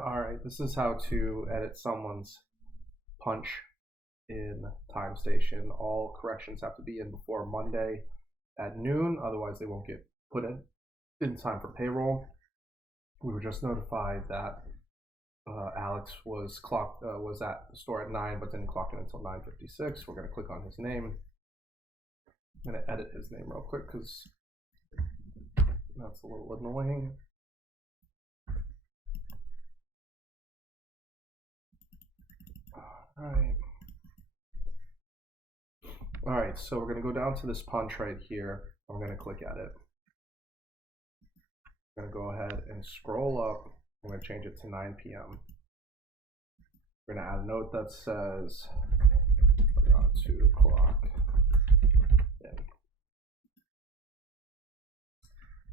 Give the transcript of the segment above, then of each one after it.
Alright, this is how to edit someone's punch in TimeStation. All corrections have to be in before Monday at noon, otherwise they won't get put in time for payroll. We were just notified that Alex was at the store at 9 but didn't clock in until 9:56. We're going to click on his name. I'm going to edit his name real quick because that's a little annoying. Alright, so we're going to go down to this punch right here. I'm going to click at it. I'm going to go ahead and scroll up. I'm going to change it to 9 p.m. We're going to add a note that says forgot to clock in.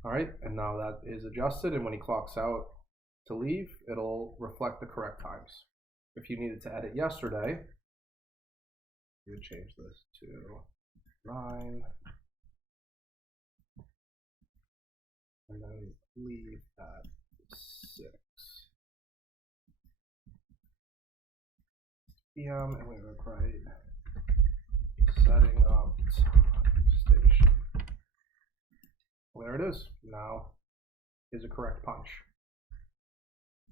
Alright, and now that is adjusted, and when he clocks out to leave, it'll reflect the correct times. If you needed to edit yesterday, you would change this to 9 and then leave at 6 p.m. and we would write setting up TimeStation. There it is. Now is a correct punch.